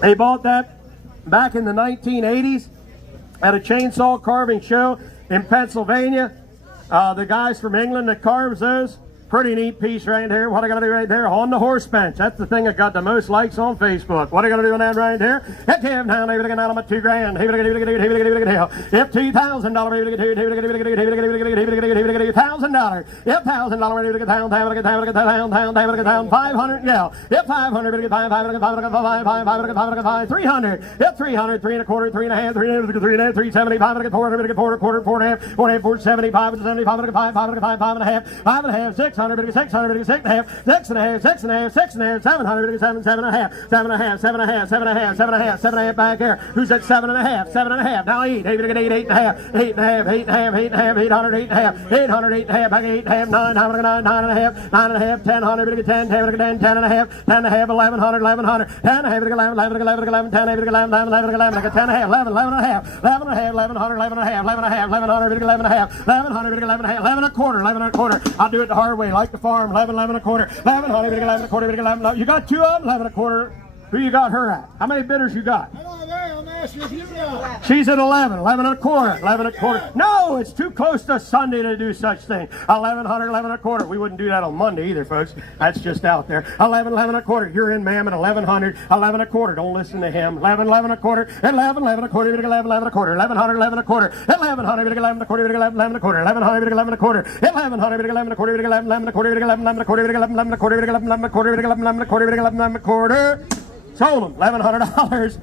They bought that back in the 1980s at a chainsaw carving show in Pennsylvania. The guys from England that carves those. Pretty neat piece right here. What I got to do right there on the horse bench. That's the thing that got the most likes on Facebook. What I got to do on that right there? If $2,000, $500, yeah. If 500, 300. If 300, 3 and a quarter, 3 and a half, 370, 500, 400, quarter, 4.5, 470, 570, 505, 505, 5 and a half, 5 and a half, 600, 600, 6 and a half, 6 and a half, 6 and a half, 6 and a half, 700, 7 and a half, 7 and a half, 7 and a half, 7 and a half, 7 and a half, 7 and a half back here. Who's at 7 and a half, 7 and a half? Now 8, 8 and a half, 8 and a half, 8 and a half, 8 and a half, 800, 8 and a half, 800, 8 and a half, back 8 and a half, 9, 9 and a half, 9 and a half, 10, 100, 10, 10 and a half, 10 and a half, 1100, 1100, 10 and a half, 11, 11, 11, 11, 10, 11, 11, 11, 11, 10 and a half, 11, 11 and a half, 11 and a half, 1100, 11 and a half, 11 and a half, 1100, 11 and a half, 1100, 11 and a half, 11 and a quarter, 11 and a quarter. I'll do it the hard way, like the farm, 11, 11 and a quarter, 1100, 11 and a quarter, 11. You got 2 of them, 11 and a quarter. Who you got her at? How many bidders you got? She's at 11, 11 and a quarter, 11 and a quarter. No, it's too close to Sunday to do such thing. 1100, 11 and a quarter. We wouldn't do that on Monday either, folks. That's just out there. 11, 11 and a quarter. You're in, ma'am, at 1100, 11 and a quarter. Don't listen to him. 11, 11 and a quarter, 11, 11 and a quarter, 11, 11 and a quarter, 1100, 11 and a quarter, 1100, 11 and a quarter, 11, 11 and a quarter, 1100, 11 and a quarter, 1100, 11 and a quarter, 11, 11 and a quarter, 11, 11 and a quarter, 11, 11 and a quarter, 11, 11 and a quarter, 11, 11 and a quarter, 11, 11 and a quarter. Sold them $1,100.